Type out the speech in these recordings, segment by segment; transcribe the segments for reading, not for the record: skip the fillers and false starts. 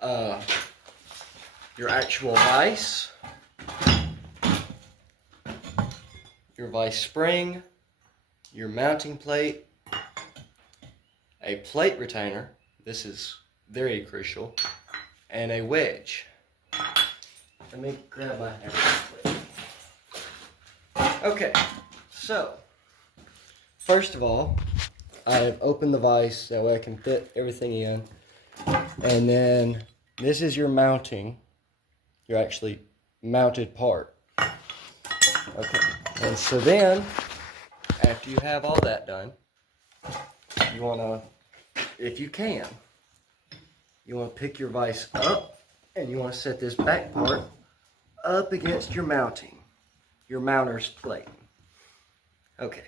uh, your actual vise, your vise spring, your mounting plate, a plate retainer, this is very crucial, and a wedge. Let me grab my hammer. Okay, so first of all, I've opened the vise that way I can fit everything in. And then this is your mounting, your actually mounted part. Okay, and so then after you have all that done, you want to, if you can, you want to pick your vise up and you want to set this back part up against your mounting, your mounter's plate. Okay,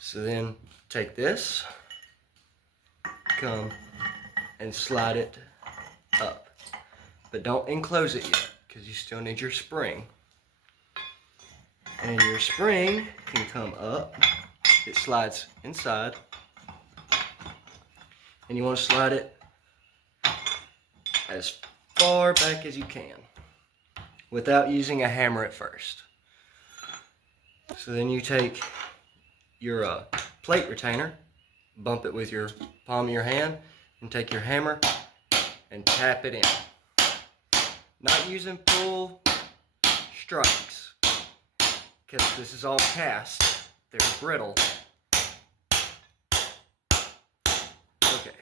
so then take this, come and slide it up. But don't enclose it yet, because you still need your spring. And your spring can come up, it slides inside, and you want to slide it as far back as you can, without using a hammer at first. So then you take your plate retainer, bump it with your palm of your hand, and take your hammer and tap it in. Not using full strikes, because this is all cast. They're brittle. Okay,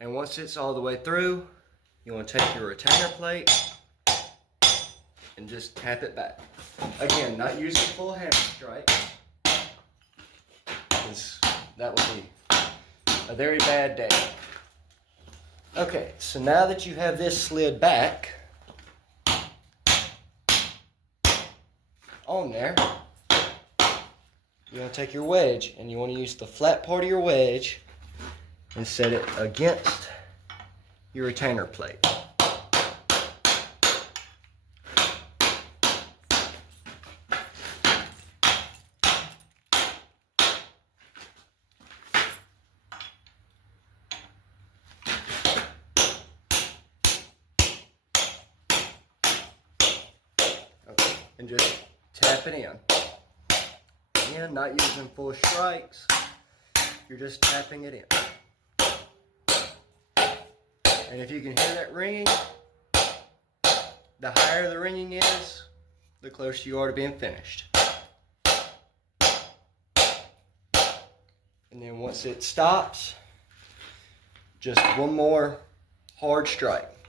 and once it's all the way through, you want to take your retainer plate and just tap it back. Again, not using full hammer strikes, because that would be a very bad day. Okay, so now that you have this slid back on there, you want to take your wedge and you want to use the flat part of your wedge and set it against your retainer plate. Okay, and just tap it in. Again, not using full strikes, you're just tapping it in. And if you can hear that ringing, the higher the ringing is, the closer you are to being finished. And then once it stops, just one more hard strike.